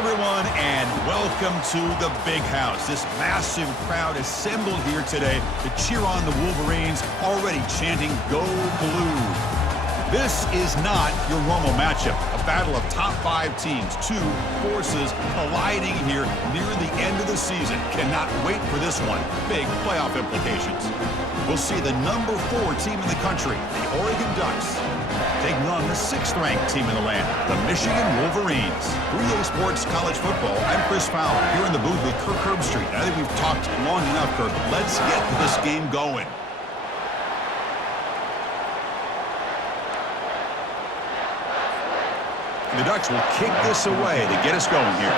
everyone, and welcome to the Big House. This massive crowd assembled here today to cheer on the Wolverines, already chanting, "Go Blue." This is not your normal matchup, a battle of top 5 teams, 2 forces colliding here near the end of the season. Cannot wait for this one. Big playoff implications. We'll see the number 4 team in the country, the Oregon Ducks, taking on the 6th-ranked team in the land, the Michigan Wolverines. 3A Sports College Football, I'm Chris Fowler, here in the booth with Kirk Herbstreit. I think we've talked long enough, Kirk. Let's get this game going. The Ducks will kick this away to get us going here.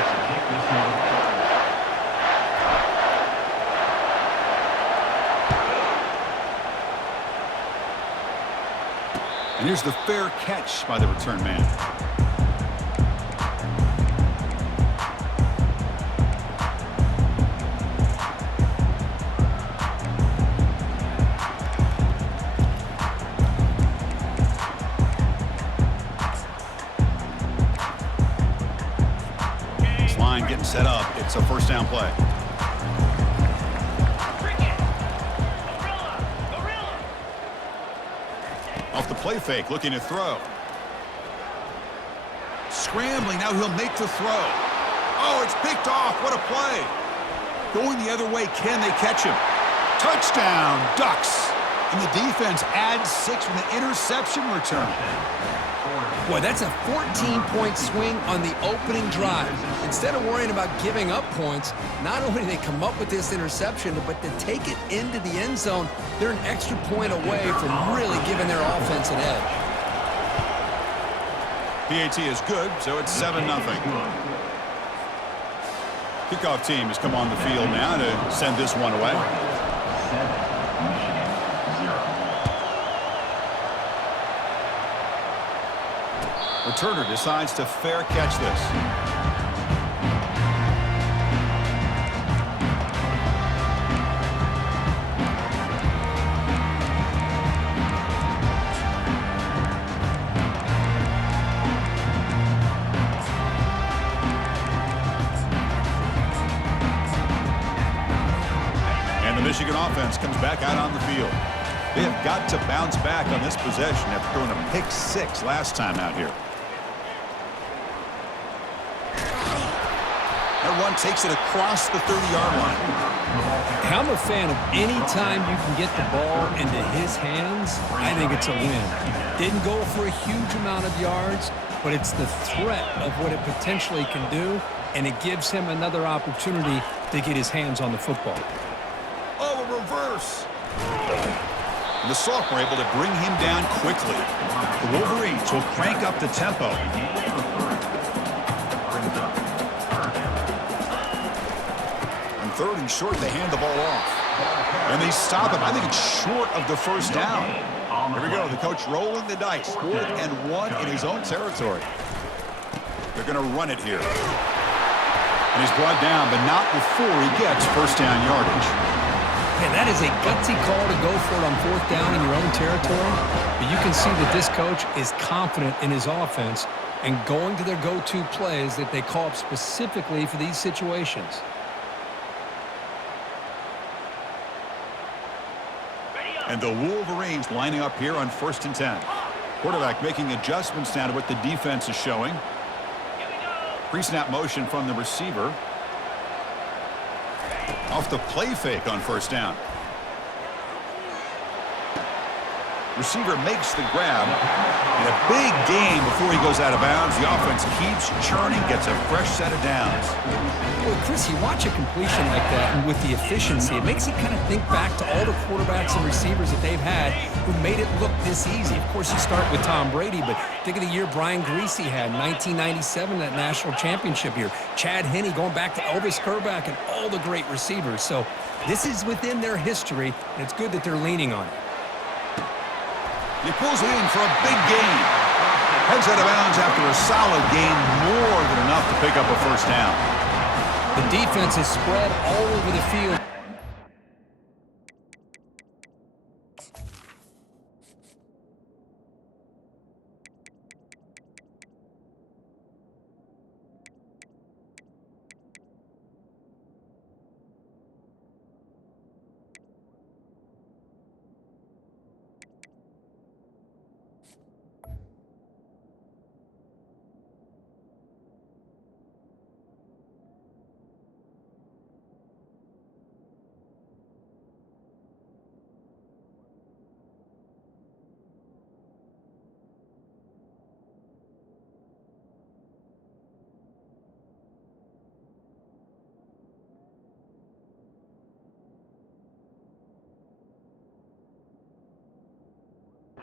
And here's the fair catch by the return man. This line getting set up. It's a first down play. Off the play fake, looking to throw. Scrambling, now he'll make the throw. Oh, it's picked off. What a play. Going the other way, can they catch him? Touchdown, Ducks. And the defense adds 6 with an interception return. Boy, that's a 14-point swing on the opening drive. Instead of worrying about giving up points, not only do they come up with this interception, but to take it into the end zone, they're an extra point away from really giving their offense an edge. PAT is good, so it's 7-0. Kickoff team has come on the field now to send this one away. Returner decides to fair catch this. And the Michigan offense comes back out on the field. They have got to bounce back on this possession after throwing a pick 6 last time out here. That run takes it across the 30-yard line. I'm a fan of any time you can get the ball into his hands. I think it's a win. Didn't go for a huge amount of yards, but it's the threat of what it potentially can do, and it gives him another opportunity to get his hands on the football. Oh, a reverse. And the sophomore able to bring him down quickly. The Wolverines will crank up the tempo. On 3rd and short, they hand the ball off. And they stop him. I think it's short of the first down. Here we go. The coach rolling the dice. 4th and 1 in his own territory. They're going to run it here. And he's brought down, but not before he gets first down yardage. Man, that is a gutsy call to go for it on 4th down in your own territory. But you can see that this coach is confident in his offense and going to their go-to plays that they call up specifically for these situations. And the Wolverines lining up here on 1st and 10. Quarterback making adjustments now to what the defense is showing. Pre-snap motion from the receiver. Off the play fake on 1st down. Receiver makes the grab. And a big gain before he goes out of bounds. The offense keeps churning, gets a fresh set of downs. Well, Chris, you watch a completion like that, and with the efficiency, it makes you kind of think back to all the quarterbacks and receivers that they've had who made it look this easy. Of course, you start with Tom Brady, but think of the year Brian Griese had in 1997, that national championship year. Chad Henne going back to Elvis Kerback and all the great receivers. So this is within their history, and it's good that they're leaning on it. He pulls it in for a big gain. Heads out of bounds after a solid gain, more than enough to pick up a first down. The defense is spread all over the field.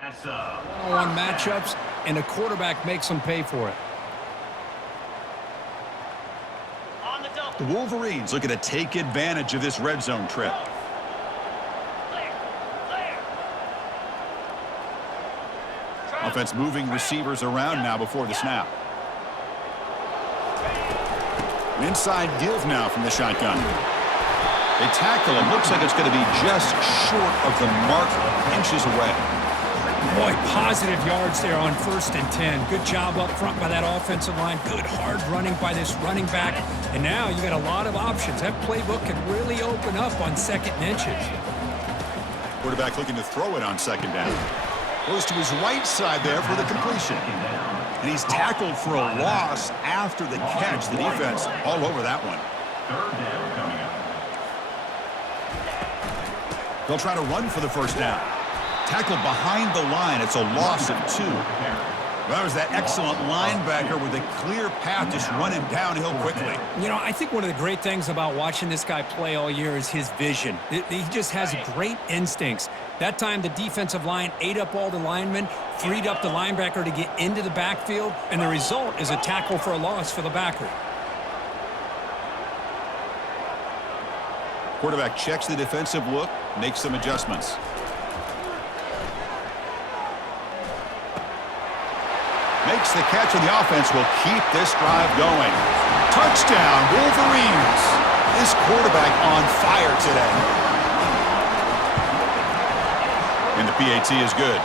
One-on-one matchups, and the quarterback makes them pay for it. The Wolverines looking to take advantage of this red zone trip. Offense moving receivers around now before the snap. An inside give now from the shotgun. They tackle him. Looks like it's going to be just short of the mark, inches away. Boy, positive yards there on 1st and 10. Good job up front by that offensive line. Good hard running by this running back. And now you got a lot of options. That playbook can really open up on 2nd and inches. Quarterback looking to throw it on 2nd down. Goes to his right side there for the completion. And he's tackled for a loss after the catch. The defense all over that one. They'll try to run for the 1st down. Tackled behind the line. It's a loss of 2. That was that excellent linebacker with a clear path just running downhill quickly. You know, I think one of the great things about watching this guy play all year is his vision. He just has great instincts. That time, the defensive line ate up all the linemen, freed up the linebacker to get into the backfield, and the result is a tackle for a loss for the backer. Quarterback checks the defensive look, makes some adjustments. Makes the catch, and the offense will keep this drive going. Touchdown, Wolverines. This quarterback on fire today. And the PAT is good.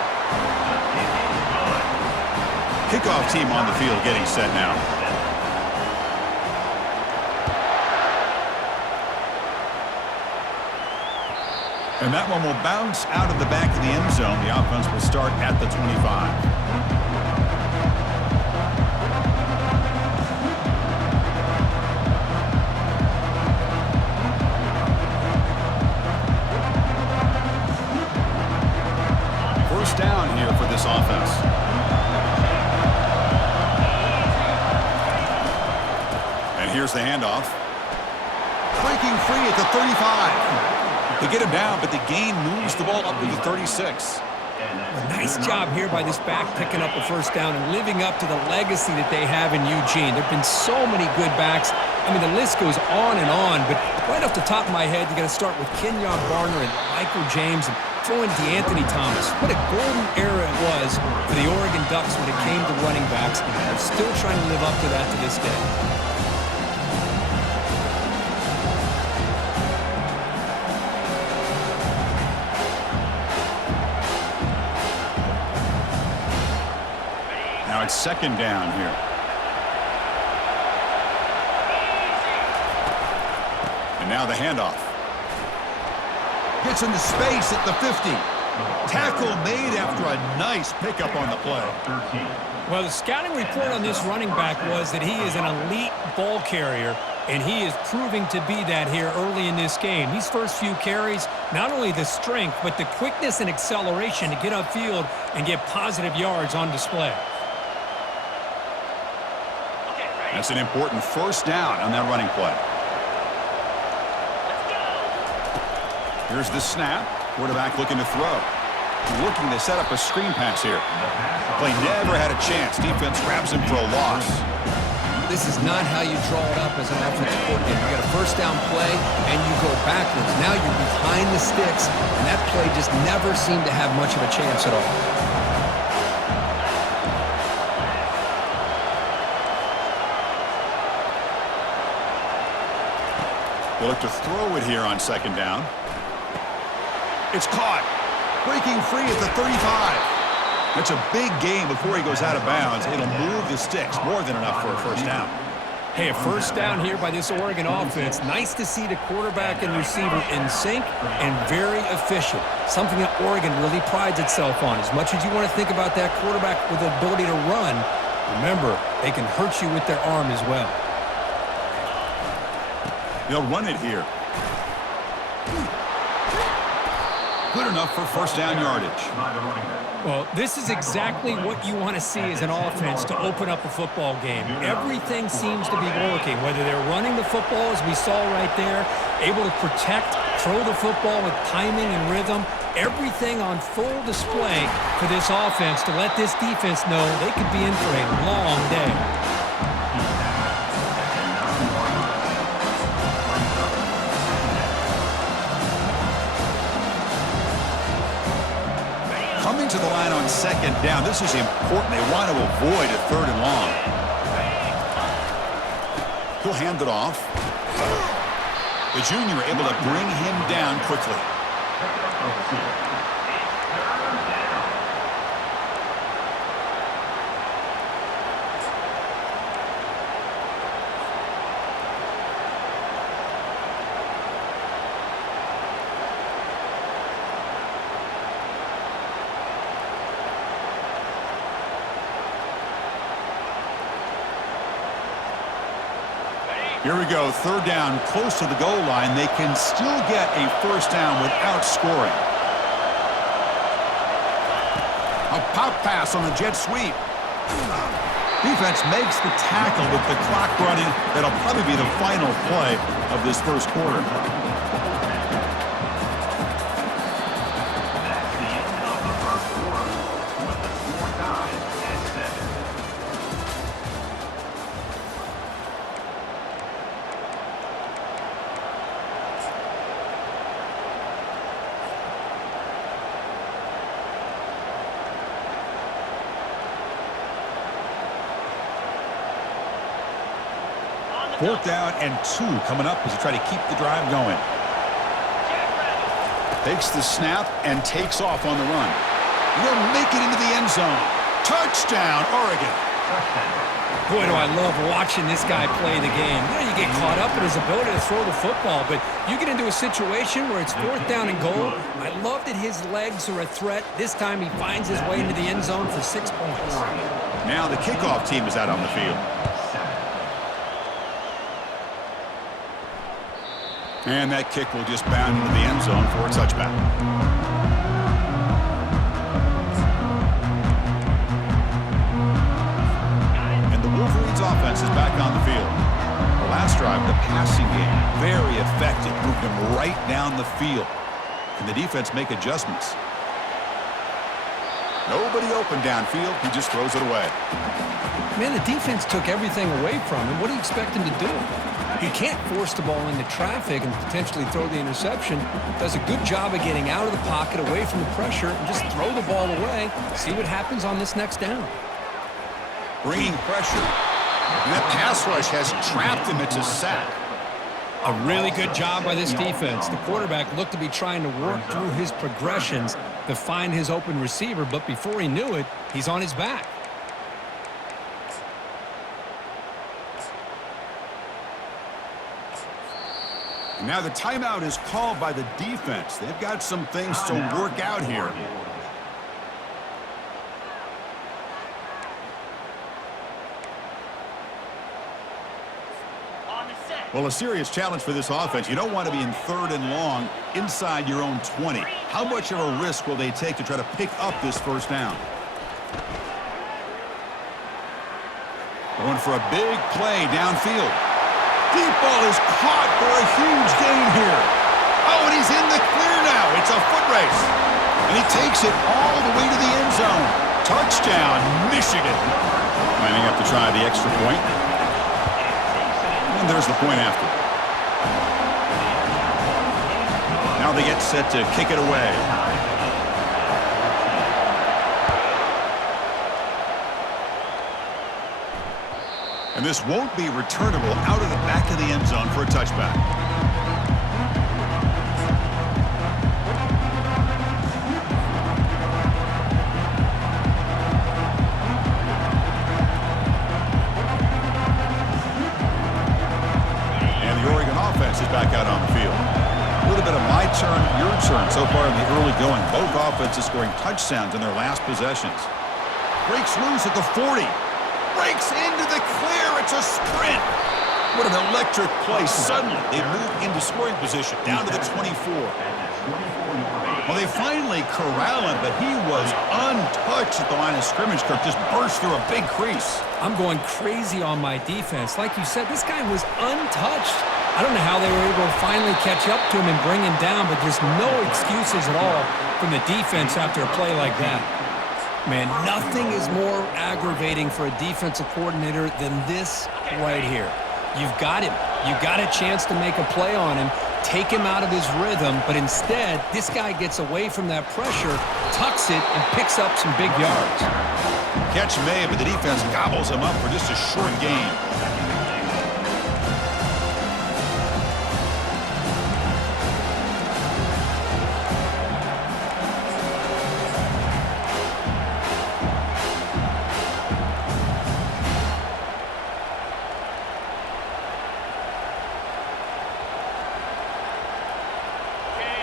Kickoff team on the field getting set now. And that one will bounce out of the back of the end zone. The offense will start at the 25. Down here for this offense. And here's the handoff. Breaking free at the 35. They get him down, but the gain moves the ball up to the 36. A nice job here by this back picking up a 1st down and living up to the legacy that they have in Eugene. There have been so many good backs. I mean, the list goes on and on, but right off the top of my head, you got to start with Kenyon Barner and Michael James and throw in DeAnthony Thomas. What a golden era it was for the Oregon Ducks when it came to running backs. They're still trying to live up to that to this day. Now it's 2nd down here. And now the handoff. Gets into space at the 50. Tackle made after a nice pickup on the play. Well, the scouting report on this running back was that he is an elite ball carrier, and he is proving to be that here early in this game. These first few carries, not only the strength, but the quickness and acceleration to get upfield and get positive yards on display. That's an important 1st down on that running play. Here's the snap. Quarterback looking to throw. Looking to set up a screen pass here. Play never had a chance. Defense grabs him for a loss. This is not how you draw it up as an offensive coordinator. You got a 1st down play, and you go backwards. Now you're behind the sticks, and that play just never seemed to have much of a chance at all. They look to throw it here on 2nd down. It's caught. Breaking free at the 35. That's a big gain before he goes out of bounds. It'll move the sticks. More than enough for a 1st down. Hey, a 1st down here by this Oregon offense. Nice to see the quarterback and receiver in sync and very efficient. Something that Oregon really prides itself on. As much as you want to think about that quarterback with the ability to run, remember, they can hurt you with their arm as well. They'll run it here. Good enough for 1st down yardage. Well, this is exactly what you want to see as an offense to open up a football game. Everything seems to be working, whether they're running the football, as we saw right there, able to protect, throw the football with timing and rhythm. Everything on full display for this offense to let this defense know they could be in for a long day. Coming to the line on second down, this is important. They want to avoid a third and long. He'll hand it off. The junior able to bring him down quickly. Here we go, third down, close to the goal line. They can still get a first down without scoring. A pop pass on the jet sweep. Defense makes the tackle with the clock running. That'll probably be the final play of this first quarter. Fourth down and 2 coming up as they try to keep the drive going. Takes the snap and takes off on the run. He'll make it into the end zone. Touchdown, Oregon. Boy, do I love watching this guy play the game. You know, you get caught up in his ability to throw the football, but you get into a situation where it's fourth down and goal. I love that his legs are a threat. This time he finds his way into the end zone for 6 points. Now the kickoff team is out on the field. And that kick will just bound into the end zone for a touchback. And the Wolverines offense is back on the field. The last drive, the passing game, very effective. Moved them right down the field. Can the defense make adjustments? Nobody open downfield. He just throws it away. Man, the defense took everything away from him. What do you expect him to do? He can't force the ball into traffic and potentially throw the interception. Does a good job of getting out of the pocket, away from the pressure, and just throw the ball away. See what happens on this next down. Bringing pressure. And that pass rush has trapped him. It's a sack. A really good job by this defense. The quarterback looked to be trying to work through his progressions to find his open receiver, but before he knew it, he's on his back. Now the timeout is called by the defense. They've got some things to work out here. Well, a serious challenge for this offense. You don't want to be in third and long inside your own 20. How much of a risk will they take to try to pick up this first down? Going for a big play downfield. Deep ball is caught for a huge gain here. Oh, and he's in the clear now. It's a foot race. And he takes it all the way to the end zone. Touchdown, Michigan. Lining up to try the extra point. And there's the point after. Now they get set to kick it away. And this won't be returnable out of the back of the end zone for a touchback. And the Oregon offense is back out on the field. A little bit of my turn, your turn so far in the early going. Both offenses scoring touchdowns in their last possessions. Breaks loose at the 40. Breaks into the clear. It's a sprint. What an electric play. Suddenly, they move into scoring position, down to the 24. Well, they finally corral him, but he was untouched at the line of scrimmage. Kirk just burst through a big crease. I'm going crazy on my defense. Like you said, this guy was untouched. I don't know how they were able to finally catch up to him and bring him down, but there's no excuses at all from the defense after a play like that. Man, nothing is more aggravating for a defensive coordinator than this right here. You've got him. You got a chance to make a play on him, take him out of his rhythm, but instead, this guy gets away from that pressure, tucks it, and picks up some big yards. Catch made, but the defense gobbles him up for just a short gain.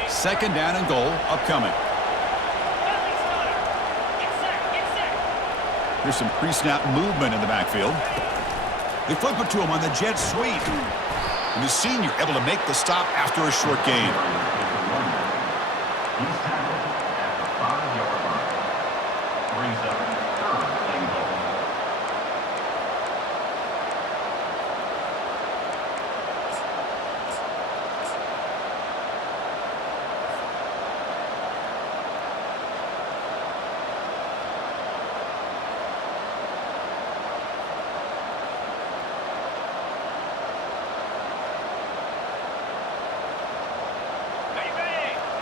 Second down and goal upcoming. Here's some pre-snap movement in the backfield. They flip it to him on the jet sweep. And the senior able to make the stop after a short gain.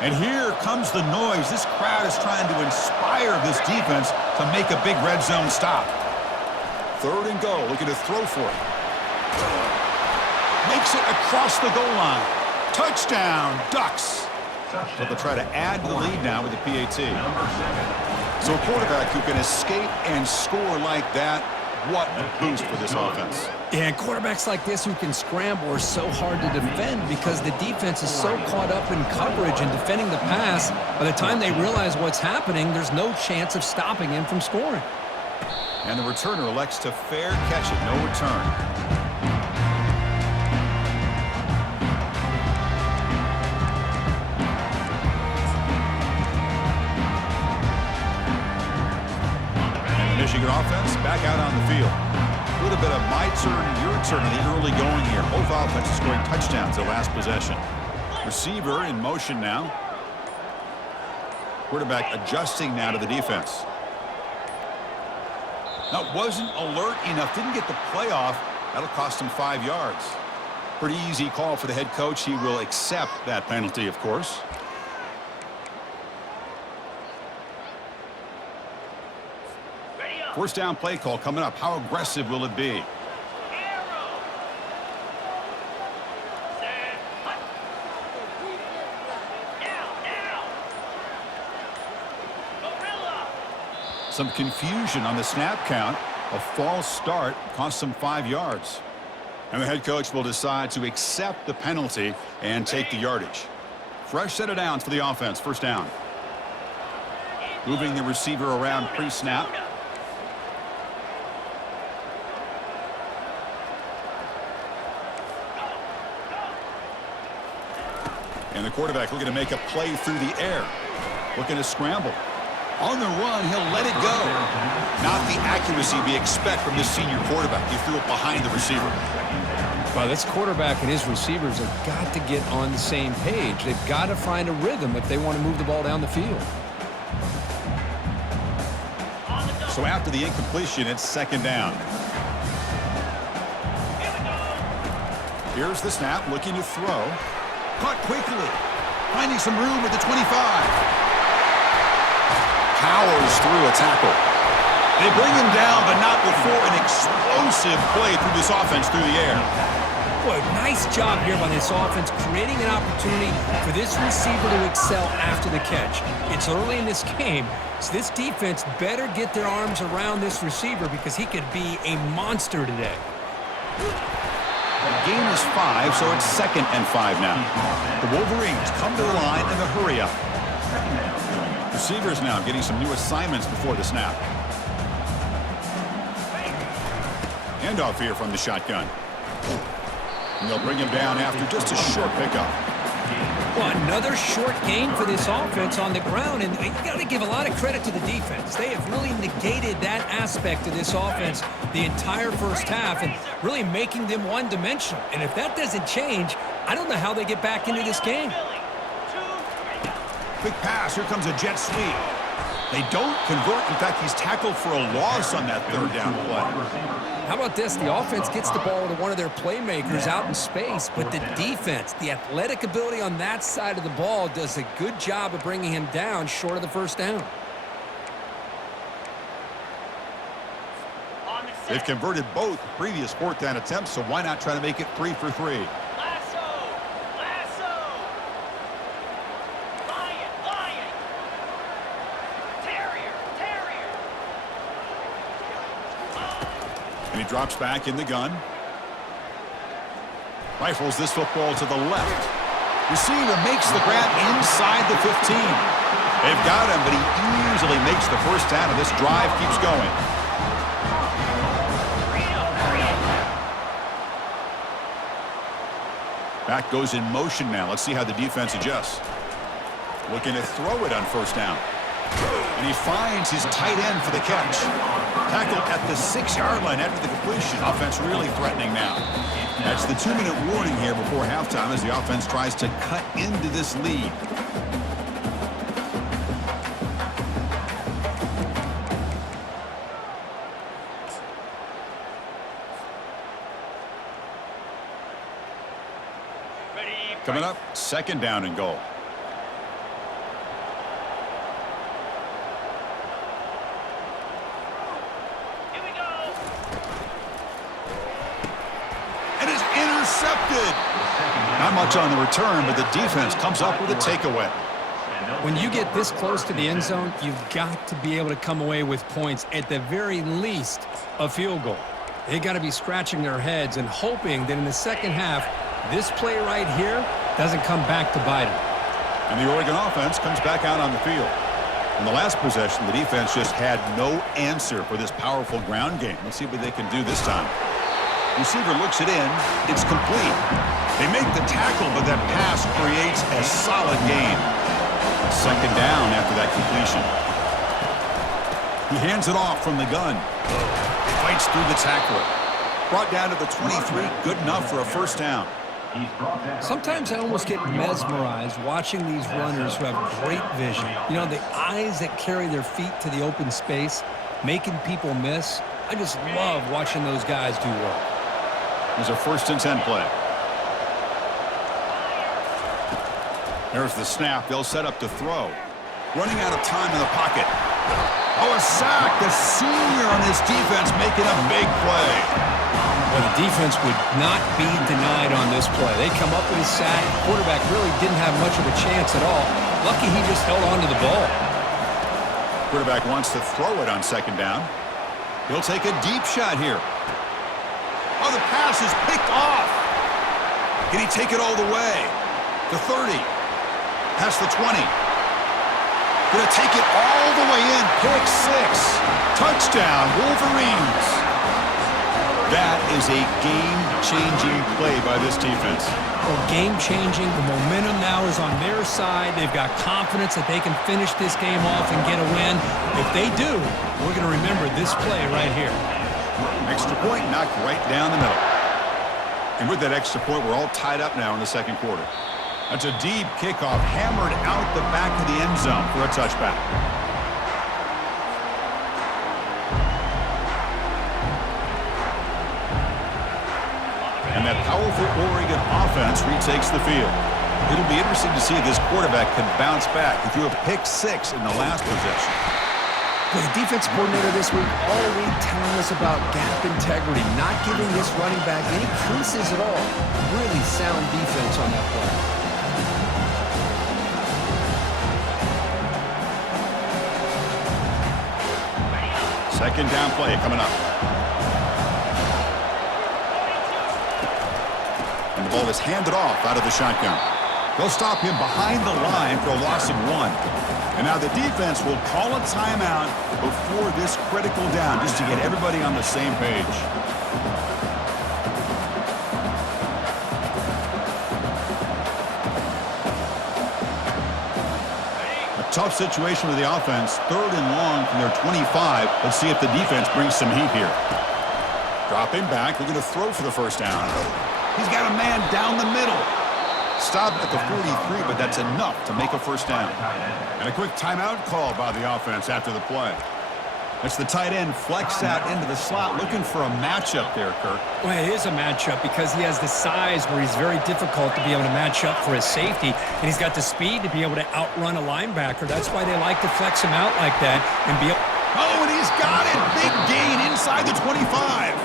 And here comes the noise. This crowd is trying to inspire this defense to make a big red zone stop. Third and goal, looking to throw for it. Makes it across the goal line. Touchdown, Ducks. So they'll try to add to the lead now with the PAT. So a quarterback who can escape and score like that, what a boost for this offense. Yeah, and quarterbacks like this who can scramble are so hard to defend because the defense is so caught up in coverage and defending the pass. By the time they realize what's happening, there's no chance of stopping him from scoring. And the returner elects to fair catch it, no return. Michigan offense back out on the field. A little bit of my turn, your turn in the early going here. Both offenses scoring touchdowns their last possession. Receiver in motion now. Quarterback adjusting now to the defense. Now, wasn't alert enough, didn't get the play off. That'll cost him 5 yards. Pretty easy call for the head coach. He will accept that penalty, of course. First down play call coming up. How aggressive will it be? Some confusion on the snap count. A false start cost them 5 yards. And the head coach will decide to accept the penalty and take the yardage. Fresh set of downs for the offense. First down. Moving the receiver around pre-snap. And the quarterback looking to make a play through the air. Looking to scramble. On the run, he'll let it go. Not the accuracy we expect from this senior quarterback. He threw it behind the receiver. Well, this quarterback and his receivers have got to get on the same page. They've got to find a rhythm if they want to move the ball down the field. So after the incompletion, it's second down. Here's the snap, looking to throw. Caught quickly, finding some room at the 25. Powers through a tackle. They bring him down, but not before an explosive play through this offense through the air. Boy, nice job here by this offense, creating an opportunity for this receiver to excel after the catch. It's early in this game, so this defense better get their arms around this receiver because he could be a monster today. The game is 5, so it's 2nd and 5 now. The Wolverines come to the line in the hurry up. Receivers now getting some new assignments before the snap. Handoff here from the shotgun. And they'll bring him down after just a short pickup. Well, another short gain for this offense on the ground, and you got to give a lot of credit to the defense. They have really negated that aspect of this offense the entire first half and really making them one-dimensional. And if that doesn't change, I don't know how they get back into this game. Quick pass. Here comes a jet sweep. They don't convert. In fact, he's tackled for a loss on that third down play. How about this? The offense gets the ball to one of their playmakers out in space, but the defense, the athletic ability on that side of the ball does a good job of bringing him down short of the first down. They've converted both previous fourth down attempts, so why not try to make it 3 for 3? And he drops back in the gun. Rifles this football to the left. Receiver makes the grab inside the 15. They've got him, but he easily makes the first down, and this drive keeps going. Back goes in motion now. Let's see how the defense adjusts. Looking to throw it on first down. And he finds his tight end for the catch. Tackled at the 6-yard line after the completion. Offense really threatening now. That's the 2-minute warning here before halftime as the offense tries to cut into this lead. Coming up, second down and goal. Intercepted. Not much on the return, but the defense comes up with a takeaway. When you get this close to the end zone, you've got to be able to come away with points, at the very least, a field goal. They got to be scratching their heads and hoping that in the second half, this play right here doesn't come back to bite them. And the Oregon offense comes back out on the field. In the last possession, the defense just had no answer for this powerful ground game. Let's see what they can do this time. Receiver looks it in. It's complete. They make the tackle, but that pass creates a solid gain. Second down after that completion. He hands it off from the gun. Fights through the tackler. Brought down to the 23. Good enough for a first down. Sometimes I almost get mesmerized watching these runners who have great vision. You know, the eyes that carry their feet to the open space, making people miss. I just love watching those guys do work. There's a 1st and 10 play. There's the snap. They'll set up to throw. Running out of time in the pocket. Oh, a sack. The senior on this defense making a big play. Well, the defense would not be denied on this play. They come up with a sack. Quarterback really didn't have much of a chance at all. Lucky he just held on to the ball. Quarterback wants to throw it on second down. He'll take a deep shot here. Oh, the pass is picked off. Can he take it all the way? The 30. Past the 20. Gonna take it all the way in. Pick 6. Touchdown, Wolverines. That is a game-changing play by this defense. Well, game-changing. The momentum now is on their side. They've got confidence that they can finish this game off and get a win. If they do, we're going to remember this play right here. Extra point knocked right down the middle. And with that extra point, we're all tied up now in the second quarter. That's a deep kickoff hammered out the back of the end zone for a touchback. And that powerful Oregon offense retakes the field. It'll be interesting to see if this quarterback can bounce back. He threw a pick 6 in the last possession. The defense coordinator this week all week telling us about gap integrity, not giving this running back any creases at all. Really sound defense on that play. Second down play coming up. And the ball is handed off out of the shotgun. They'll stop him behind the line for a loss of 1. And now the defense will call a timeout before this critical down just to get everybody on the same page. tough situation with the offense. 3rd and long from their 25. Let's see if the defense brings some heat here. Dropping back, looking to throw for the first down. He's got a man down the middle. Stop at the 43, but that's enough to make a first down. And a quick timeout called by the offense after the play. It's the tight end flex out into the slot, looking for a matchup there, Kirk. Well, it is a matchup because he has the size where he's very difficult to be able to match up for his safety, and he's got the speed to be able to outrun a linebacker. That's why they like to flex him out like that and be able... Oh, and he's got it! Big gain inside the 25.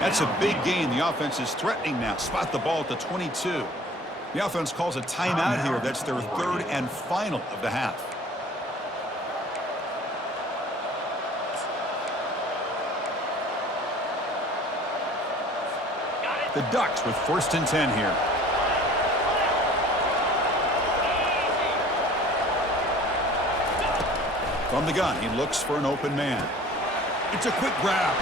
That's a big gain. The offense is threatening now. Spot the ball at the 22. The offense calls a timeout here. That's their 3rd and final of the half. The Ducks with 1st and 10 here. From the gun, he looks for an open man. It's a quick grab.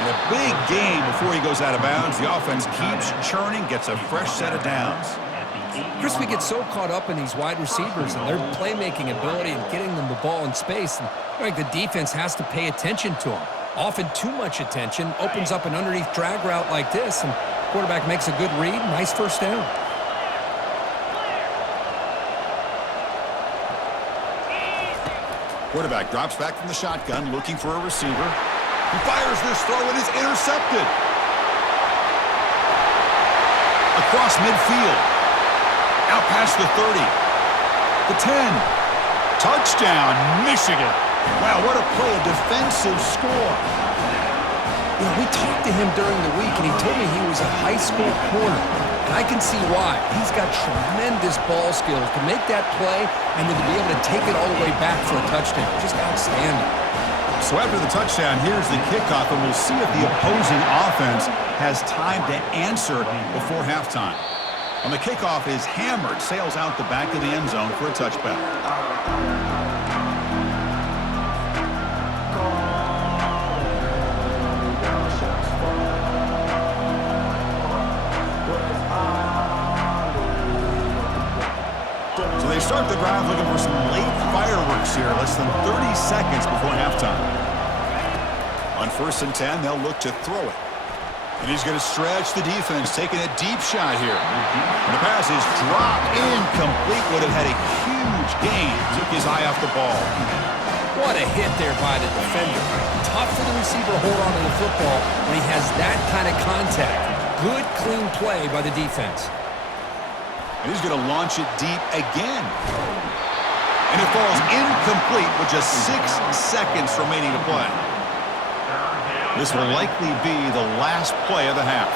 And a big gain before he goes out of bounds. The offense keeps churning, gets a fresh set of downs. Chris, we get so caught up in these wide receivers and their playmaking ability and getting them the ball in space. And like the defense has to pay attention to them. Often too much attention opens up an underneath drag route like this, and quarterback makes a good read. Nice first down. Quarterback drops back from the shotgun, looking for a receiver. He fires this throw and is intercepted. Across midfield. Out past the 30. The 10. Touchdown, Michigan. Wow, what a play, a defensive score. You know, we talked to him during the week, and he told me he was a high school corner. And I can see why. He's got tremendous ball skills to make that play and then to be able to take it all the way back for a touchdown. Just outstanding. So after the touchdown, here's the kickoff, and we'll see if the opposing offense has time to answer before halftime. On the kickoff is hammered, sails out the back of the end zone for a touchback. So they start the drive looking for some late fireworks here, less than 30 seconds before halftime. On 1st and 10, they'll look to throw it. And he's going to stretch the defense, taking a deep shot here. And the pass is dropped incomplete. Would have had a huge gain. Took his eye off the ball. What a hit there by the defender. Tough for the receiver to hold on to the football when he has that kind of contact. Good, clean play by the defense. And he's going to launch it deep again. And it falls incomplete with just 6 seconds remaining to play. This will likely be the last play of the half.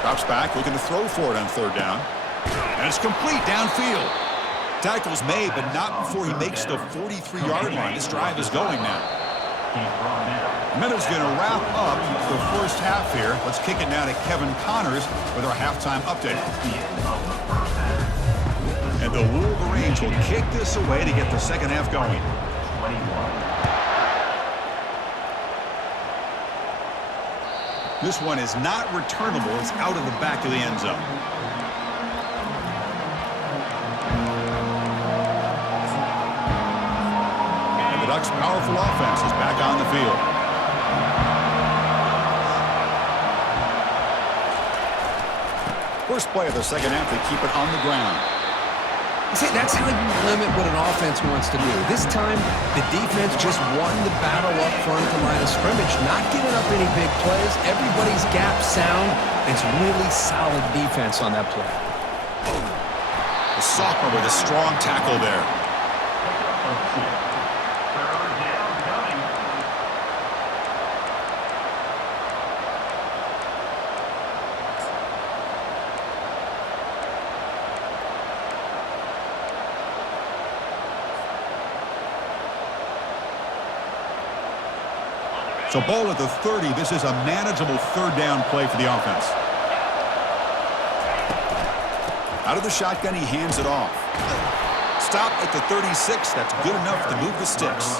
Drops back, looking to throw for it on 3rd down. And it's complete downfield. Tackle's made, but not before he makes the 43-yard line. This drive is going now. Meadows going to wrap up the first half here. Let's kick it now to Kevin Connors with our halftime update. And the Wolverines will kick this away to get the second half going. This one is not returnable. It's out of the back of the end zone. And the Ducks' powerful offense is back on the field. First play of the second half, they keep it on the ground. See, that's how you limit what an offense wants to do. This time, the defense just won the battle up front at the line of scrimmage, not giving up any big plays. Everybody's gap sound. It's really solid defense on that play. The sophomore with a strong tackle there. So ball at the 30. This is a manageable 3rd down play for the offense. Out of the shotgun, he hands it off. Stop at the 36. That's good enough to move the sticks.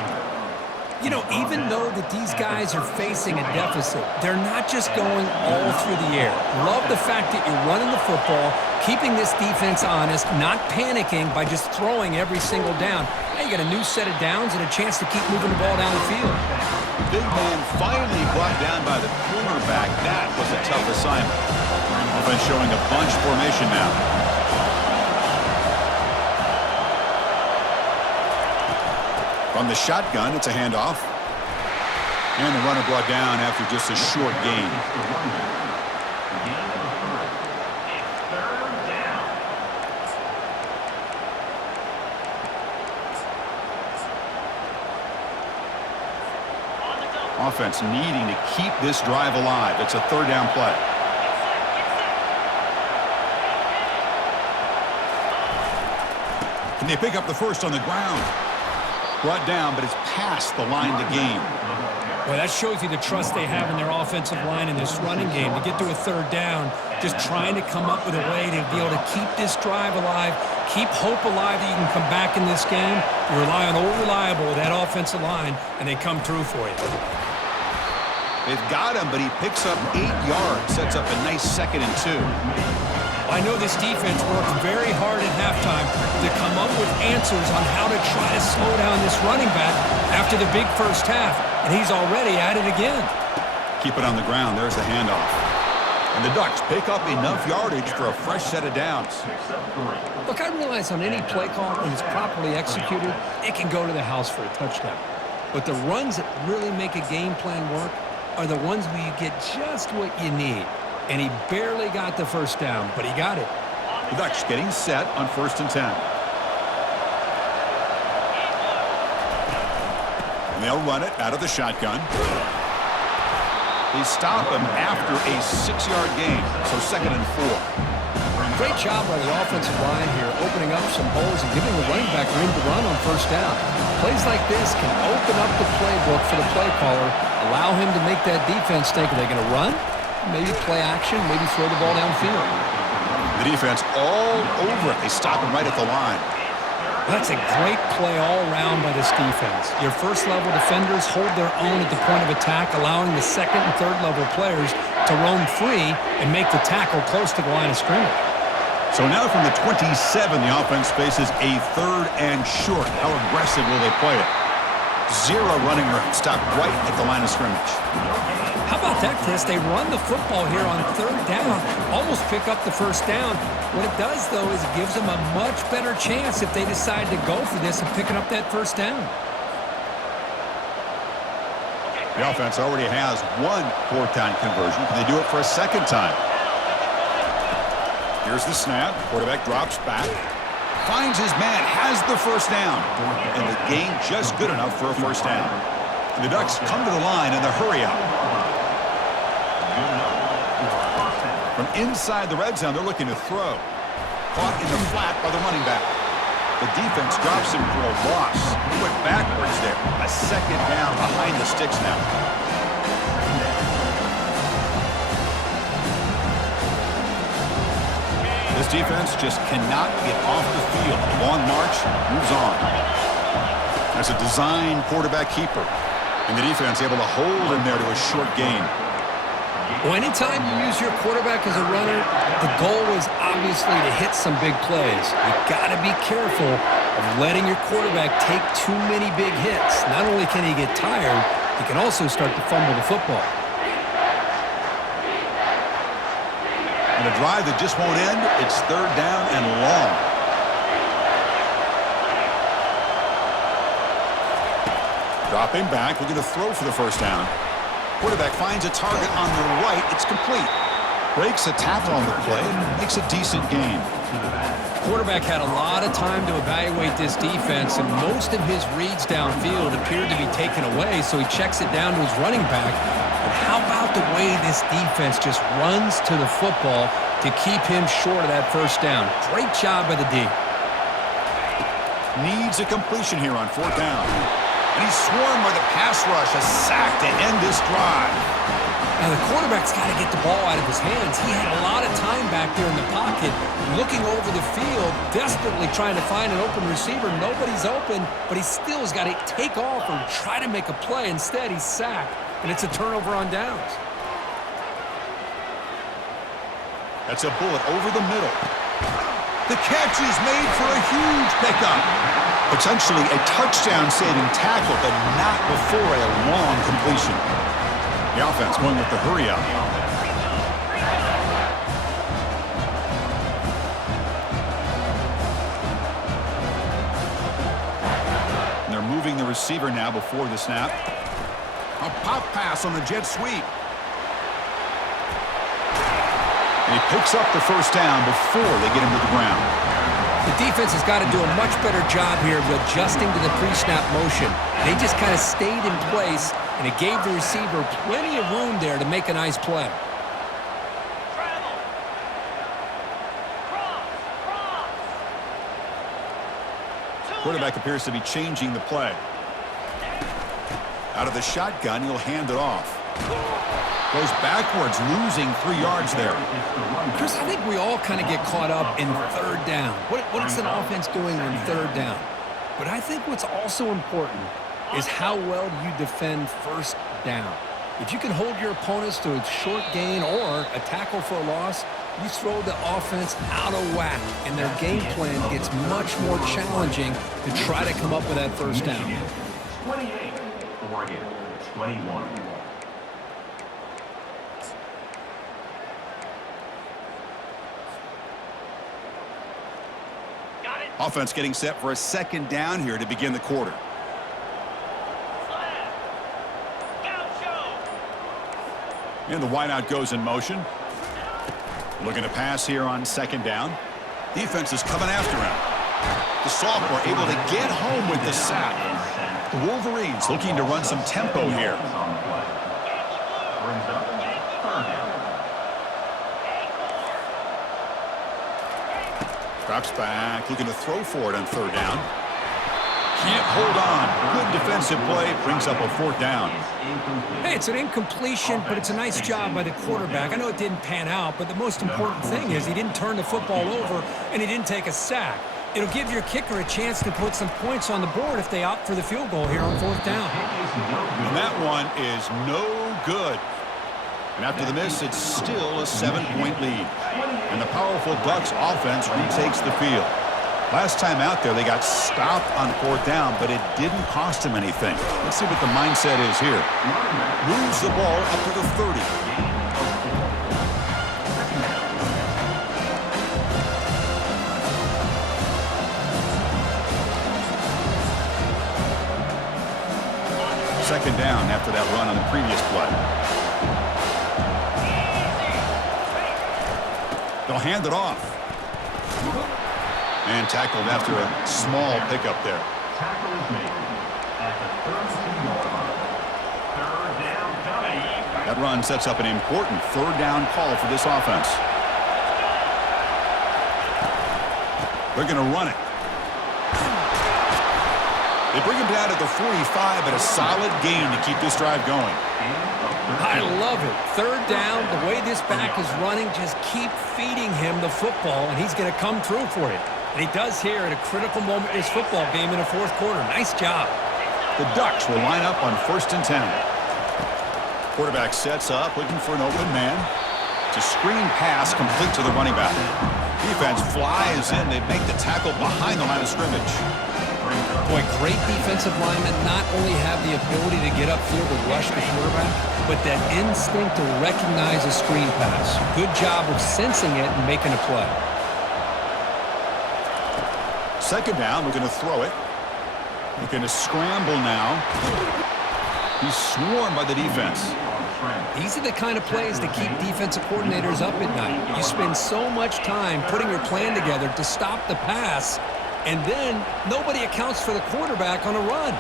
You know, even though that these guys are facing a deficit, they're not just going all through the air. Love the fact that you're running the football, keeping this defense honest, not panicking by just throwing every single down. Now you got a new set of downs and a chance to keep moving the ball down the field. Big man finally brought down by the cornerback. That was a tough assignment. Offense showing a bunch formation now. From the shotgun, it's a handoff. And the runner brought down after just a short gain. Offense needing to keep this drive alive. It's a third down play. Can they pick up the first on the ground? Brought down, but it's past the line to gain. Well, that shows you the trust they have in their offensive line in this running game. To get to a third down, just trying to come up with a way to be able to keep this drive alive, keep hope alive that you can come back in this game. You rely on Old Reliable with that offensive line, and they come through for you. They've got him, but he picks up 8 yards, sets up a nice 2nd and 2. I know this defense worked very hard at halftime to come up with answers on how to try to slow down this running back after the big first half, and he's already at it again. Keep it on the ground. There's the handoff. And the Ducks pick up enough yardage for a fresh set of downs. Look, I realize on any play call, when it's properly executed, it can go to the house for a touchdown. But the runs that really make a game plan work are the ones where you get just what you need. And he barely got the first down, but he got it. The Ducks getting set on 1st and 10. And they'll run it out of the shotgun. They stop him after a 6-yard gain, so 2nd and 4. Great job by the offensive line here, opening up some holes and giving the running back room to run on first down. Plays like this can open up the playbook for the play caller, allow him to make that defense think, are they going to run? Maybe play action, maybe throw the ball downfield. The defense all over it. They stop him right at the line. That's a great play all around by this defense. Your first-level defenders hold their own at the point of attack, allowing the second and third-level players to roam free and make the tackle close to the line of scrimmage. So now from the 27, the offense faces a 3rd and short. How aggressive will they play it? 0 running room. Stop right at the line of scrimmage. How about that, Chris? They run the football here on 3rd down, almost pick up the first down. What it does, though, is it gives them a much better chance if they decide to go for this and picking up that first down. The offense already has 1 4th down conversion. Can they do it for a 2nd time? Here's the snap. Quarterback drops back. Finds his man, has the first down. And the gain just good enough for a first down. And the Ducks come to the line in the hurry up. From inside the red zone, they're looking to throw. Caught in the flat by the running back. The defense drops him for a loss. He went backwards there. A 2nd down behind the sticks now. This defense just cannot get off the field. The long march moves on. There's a design quarterback keeper. And the defense able to hold him there to a short gain. Well, anytime you use your quarterback as a runner, the goal is obviously to hit some big plays. You've got to be careful of letting your quarterback take too many big hits. Not only can he get tired, he can also start to fumble the football. And a drive that just won't end, it's 3rd down and long. Dropping back, looking to throw for the first down. Quarterback finds a target on the right. It's complete. Breaks a tackle on the play and makes a decent gain. Quarterback had a lot of time to evaluate this defense, and most of his reads downfield appeared to be taken away, so he checks it down to his running back. But how about the way this defense just runs to the football to keep him short of that first down? Great job by the D. Needs a completion here on 4th down. And he's swarmed by the pass rush, a sack to end this drive. Now, the quarterback's got to get the ball out of his hands. He had a lot of time back there in the pocket, looking over the field, desperately trying to find an open receiver. Nobody's open, but he still has got to take off or try to make a play. Instead, he's sacked, and it's a turnover on downs. That's a bullet over the middle. The catch is made for a huge pickup. Potentially a touchdown-saving tackle, but not before a long completion. The offense going with the hurry-up. And they're moving the receiver now before the snap. A pop pass on the jet sweep. And he picks up the first down before they get him to the ground. The defense has got to do a much better job here of adjusting to the pre-snap motion. They just kind of stayed in place, and it gave the receiver plenty of room there to make a nice play. Quarterback appears to be changing the play. Out of the shotgun, he'll hand it off. Goes backwards, losing 3 yards there. Chris, I think we all kind of get caught up in third down. What is an offense doing on third down? But I think what's also important is how well you defend first down. If you can hold your opponents to a short gain or a tackle for a loss, you throw the offense out of whack, and their game plan gets much more challenging to try to come up with that first down. 28, Oregon, 21. Offense getting set for a second down here to begin the quarter. And the wideout goes in motion. Looking to pass here on second down. Defense is coming after him. The sophomore able to get home with the sack. The Wolverines looking to run some tempo here. Drops back, looking to throw for it on third down. Can't hold on. Good defensive play, brings up a fourth down. Hey, it's an incompletion, but it's a nice job by the quarterback. I know it didn't pan out, but the most important thing is he didn't turn the football over and he didn't take a sack. It'll give your kicker a chance to put some points on the board if they opt for the field goal here on fourth down. And that one is no good. And after the miss, it's still a 7-point lead. And the powerful Ducks offense retakes the field. Last time out there, they got stopped on fourth down, but it didn't cost them anything. Let's see what the mindset is here. Moves the ball up to the 30. Second down after that run on the previous play. They'll hand it off. And tackled after a small pickup there. Tackle is made at the 32-yard line. Third down coming. That run sets up an important third down call for this offense. They're going to run it. They bring him down at the 45, but a solid gain to keep this drive going. I love it. Third down, the way this back is running, just keep feeding him the football, and he's going to come through for it. And he does here at a critical moment in this football game in the fourth quarter. Nice job. The Ducks will line up on 1st and 10. Quarterback sets up, looking for an open man. It's a screen pass complete to the running back. Defense flies in. They make the tackle behind the line of scrimmage. Boy, great defensive linemen not only have the ability to get upfield and rush the quarterback, but that instinct to recognize a screen pass. Good job of sensing it and making a play. Second down, we're going to throw it. Looking to scramble now. He's swarmed by the defense. These are the kind of plays that keep defensive coordinators up at night. You spend so much time putting your plan together to stop the pass, and then nobody accounts for the quarterback on a run.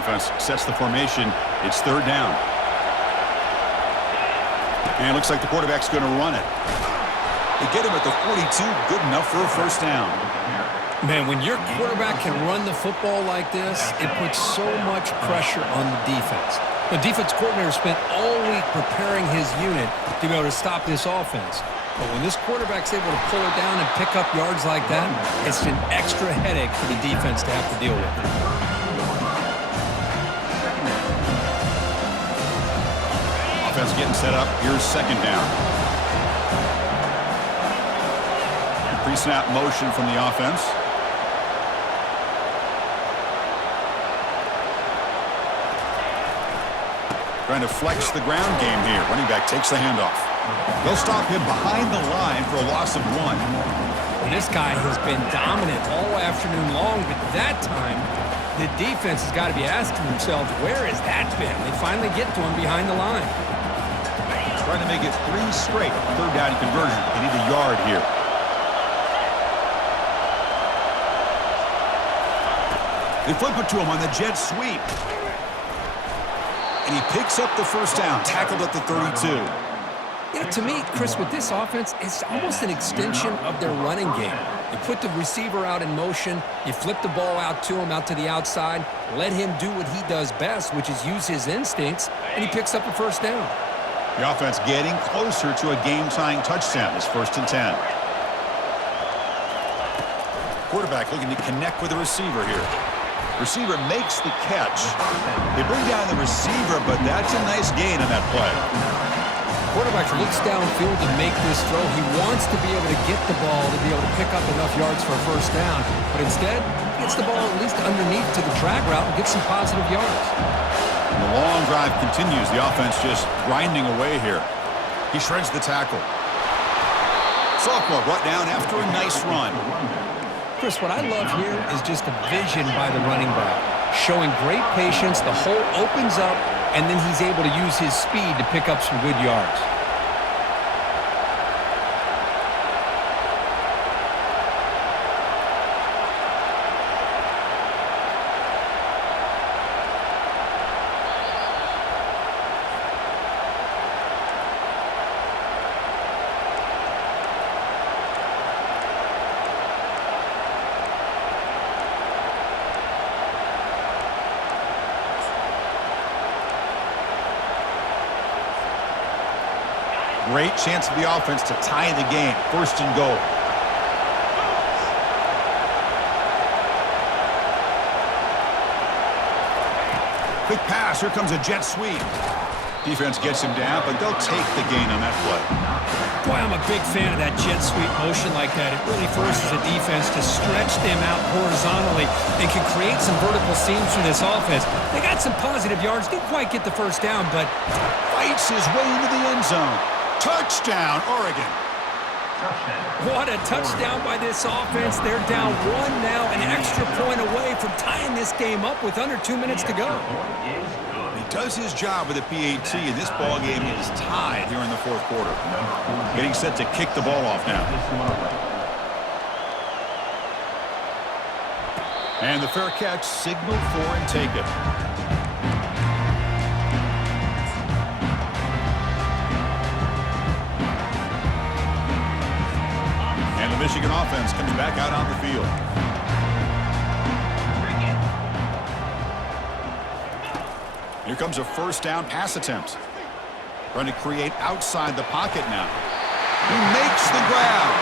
Offense sets the formation. It's third down. And it looks like the quarterback's going to run it. They get him at the 42, good enough for a first down. Man, when your quarterback can run the football like this, it puts so much pressure on the defense. The defense coordinator spent all week preparing his unit to be able to stop this offense. But when this quarterback's able to pull it down and pick up yards like that, it's an extra headache for the defense to have to deal with. Offense getting set up. Here's second down. Pre-snap motion from the offense. Trying to flex the ground game here. Running back takes the handoff. They'll stop him behind the line for a loss of 1. And this guy has been dominant all afternoon long, but that time, the defense has got to be asking themselves, where has that been? They finally get to him behind the line. Trying to make it 3 straight. Third down conversion. They need a yard here. They flip it to him on the jet sweep. And he picks up the first down, tackled at the 32. You know, to me, Chris, with this offense, it's almost an extension of their running game. You put the receiver out in motion, you flip the ball out to him, out to the outside, let him do what he does best, which is use his instincts, and he picks up a first down. The offense getting closer to a game-tying touchdown. It's 1st and 10. Quarterback looking to connect with the receiver here. Receiver makes the catch. They bring down the receiver, but that's a nice gain on that play. Quarterback looks downfield to make this throw. He wants to be able to get the ball to be able to pick up enough yards for a first down, but instead, he gets the ball at least underneath to the drag route and gets some positive yards. And the long drive continues. The offense just grinding away here. He shreds the tackle. Sophomore brought down after a nice run. Chris, what I love here is just the vision by the running back. Showing great patience, the hole opens up, and then he's able to use his speed to pick up some good yards. Great chance for the offense to tie the game. 1st and goal. Quick pass. Here comes a jet sweep. Defense gets him down, but they'll take the gain on that play. Boy, I'm a big fan of that jet sweep motion like that. It really forces the defense to stretch them out horizontally and can create some vertical seams for this offense. They got some positive yards. Didn't quite get the first down, but Fights his way into the end zone. Touchdown, Oregon. what a touchdown by this offense. They're down 1 now, an extra point away from tying this game up with under 2 minutes to go. He does his job with the PAT, and this ball game is tied here in the 4th quarter. Getting set to kick the ball off now. And the fair catch signaled for and taken. And the Michigan offense comes back out on the field. Here comes a first down pass attempt. Trying to create outside the pocket now. He makes the grab.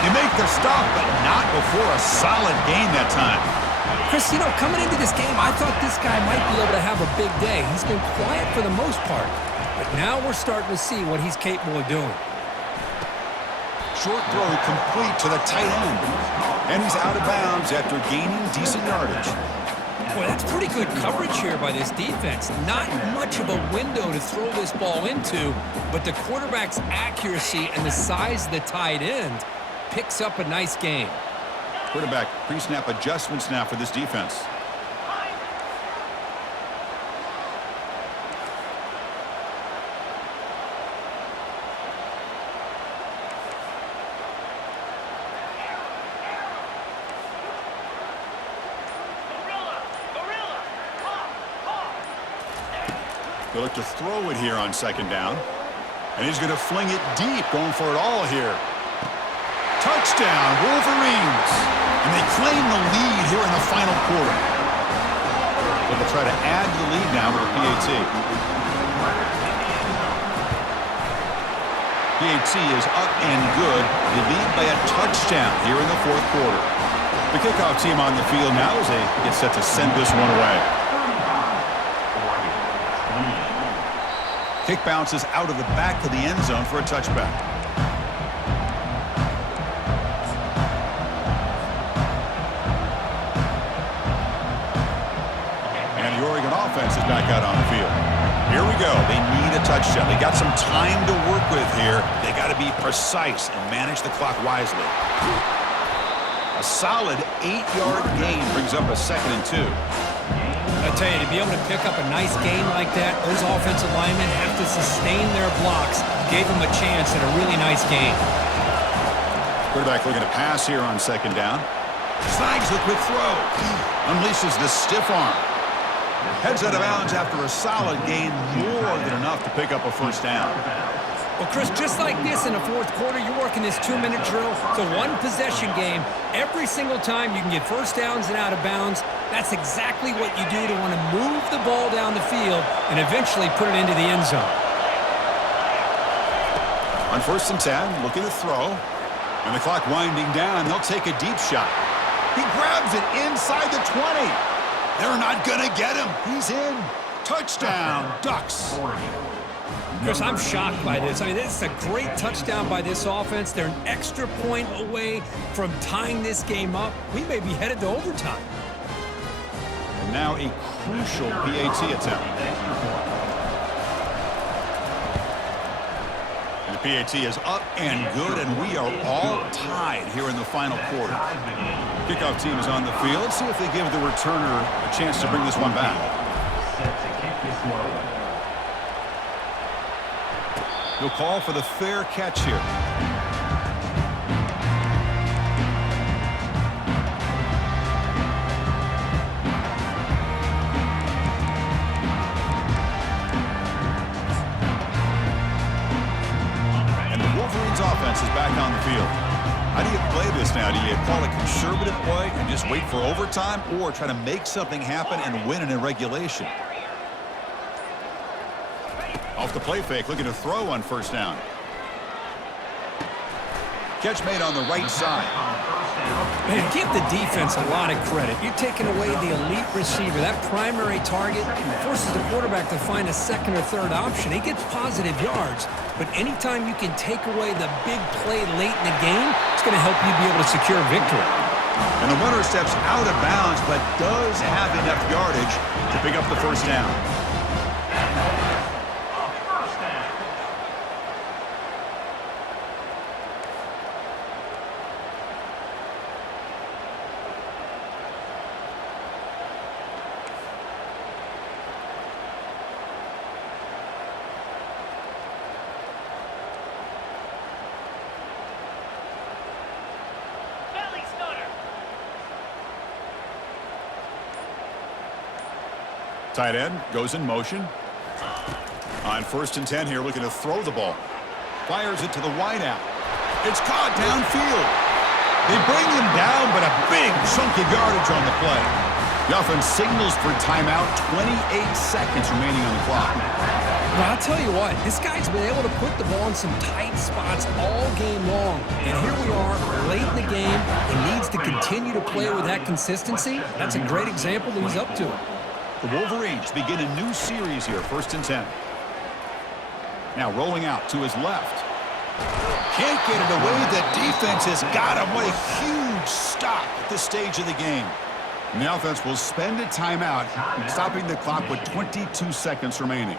You make the stop, but not before a solid gain that time. Chris, you know, coming into this game, I thought this guy might be able to have a big day. He's been quiet for the most part, but now we're starting to see what he's capable of doing. Short throw complete to the tight end. And he's out of bounds after gaining decent yardage. Boy, that's pretty good coverage here by this defense. Not much of a window to throw this ball into, but the quarterback's accuracy and the size of the tight end picks up a nice game. Quarterback pre-snap adjustments now for this defense. They look to throw it here on second down. And he's going to fling it deep, going for it all here. Touchdown, Wolverines. And they claim the lead here in the final quarter. So they'll try to add to the lead now with a PAT. PAT is up and good. They lead by a touchdown here in the fourth quarter. The kickoff team on the field now as they get set to send this one away. Kick bounces out of the back of the end zone for a touchback. And the Oregon offense is back out on the field. Here we go. They need a touchdown. They got some time to work with here. They got to be precise and manage the clock wisely. A solid 8-yard gain brings up a 2nd and 2. I tell you, to be able to pick up a nice gain like that, those offensive linemen have to sustain their blocks. Gave them a chance at a really nice game. Quarterback looking to pass here on 2nd down. Snags the quick throw. Unleashes the stiff arm. Heads out of bounds after a solid gain, more than enough to pick up a 1st down. Well, Chris, just like this in the fourth quarter, you're working this 2-minute drill. It's a one-possession game. Every single time you can get 1st downs and out of bounds, that's exactly what you do to want to move the ball down the field and eventually put it into the end zone. On 1st and 10, looking to throw. And the clock winding down, they'll take a deep shot. He grabs it inside the 20. They're not going to get him. He's in. Touchdown, Ducks. Chris, I'm shocked by this. I mean, this is a great touchdown by this offense. They're an extra point away from tying this game up. We may be headed to overtime. And now a crucial PAT attempt. And the PAT is up and good, and we are all tied here in the final quarter. Kickoff team is on the field. Let's see if they give the returner a chance to bring this one back. Set to kick this one. He'll call for the fair catch here. And the Wolverines offense is back on the field. How do you play this now? Do you call a conservative play and just wait for overtime, or try to make something happen and win it in regulation? Off the play fake, looking to throw on 1st down. Catch made on the right side. Man, give the defense a lot of credit. You're taking away the elite receiver, that primary target, forces the quarterback to find a 2nd or 3rd option. He gets positive yards, but anytime you can take away the big play late in the game, it's going to help you be able to secure victory. And the runner steps out of bounds, but does have enough yardage to pick up the 1st down. Tight end goes in motion. On 1st and 10 here, looking to throw the ball. Fires it to the wideout. It's caught downfield. They bring him down, but a big chunk of yardage on the play. The offense signals for timeout. 28 seconds remaining on the clock. Well, I'll tell you what, this guy's been able to put the ball in some tight spots all game long. And here we are, late in the game. He needs to continue to play with that consistency. That's a great example that he's up to it. The Wolverines begin a new series here, 1st and 10. Now rolling out to his left. Can't get it away. The defense has got him. What a huge stop at this stage of the game. And the offense will spend a timeout, stopping the clock with 22 seconds remaining.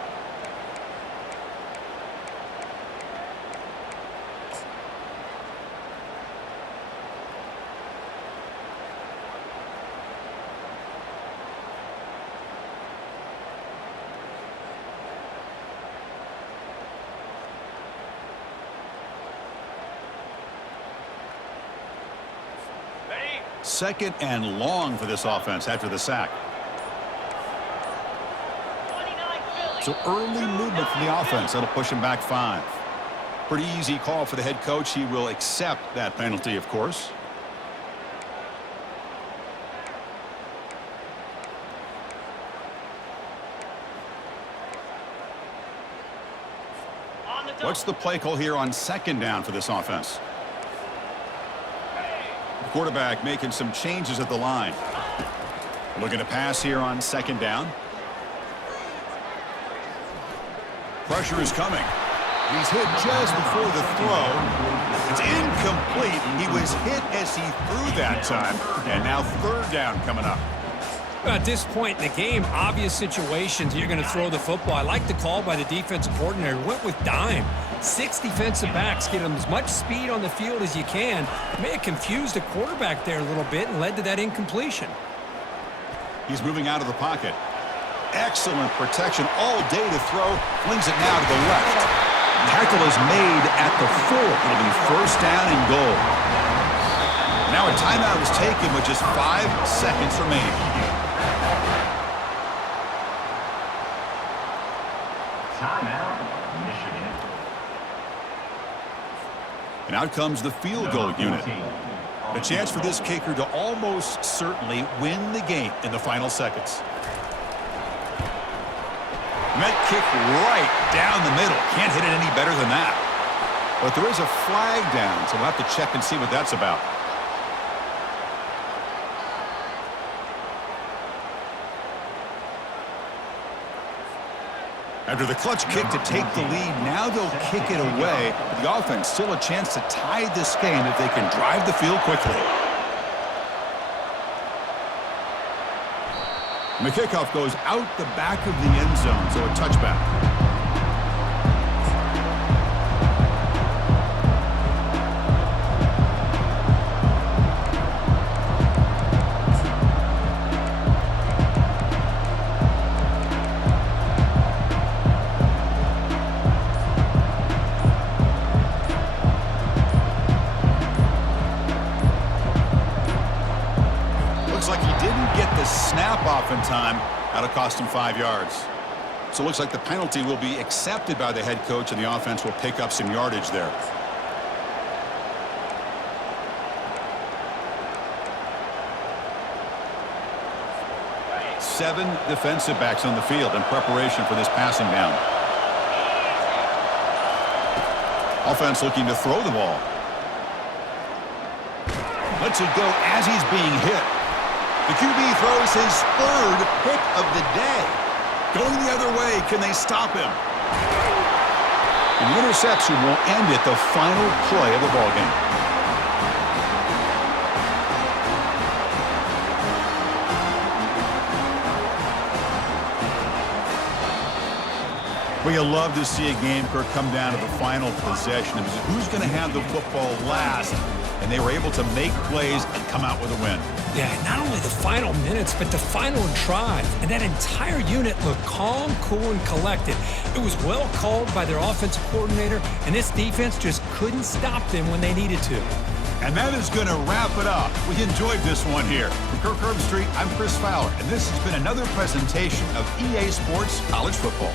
Second and long for this offense after the sack. So early movement from the offense. That'll push him back 5. Pretty easy call for the head coach. He will accept that penalty, of course. What's the play call here on second down for this offense? The quarterback making some changes at the line. Looking to pass here on second down. Pressure is coming. He's hit just before the throw. It's incomplete. He was hit as he threw that time. And now third down coming up. At this point in the game, obvious situations, you're going to throw the football. I like the call by the defensive coordinator. Went with dime. 6 defensive backs, get them as much speed on the field as you can. May have confused the quarterback there a little bit and led to that incompletion. He's moving out of the pocket. Excellent protection all day to throw. Flings it now to the left. Tackle is made at the 4. It'll be first down and goal. Now a timeout is taken with just 5 seconds remaining. Timeout, Michigan. And out comes the field goal unit. A chance for this kicker to almost certainly win the game in the final seconds. Met kick right down the middle. Can't hit it any better than that. But there is a flag down, so we'll have to check and see what that's about. After the clutch kick to take the lead, now they'll kick it away. The offense still a chance to tie this game if they can drive the field quickly. And the kickoff goes out the back of the end zone, so a touchback. Snap off in time. That'll cost him 5 yards. So it looks like the penalty will be accepted by the head coach, and the offense will pick up some yardage there. Seven defensive backs on the field in preparation for this passing down. Offense looking to throw the ball. Lets it go as he's being hit. The QB throws his third pick of the day. Going the other way, can they stop him? And the interception will end it, the final play of the ballgame. Well, you love to see a game, Kirk, come down to the final possession. Who's going to have the football last? And they were able to make plays and come out with a win. Yeah, not only the final minutes, but the final drive. And that entire unit looked calm, cool, and collected. It was well called by their offensive coordinator, and this defense just couldn't stop them when they needed to. And that is going to wrap it up. We enjoyed this one here. From Kirk Herbstreit, I'm Chris Fowler, and this has been another presentation of EA Sports College Football.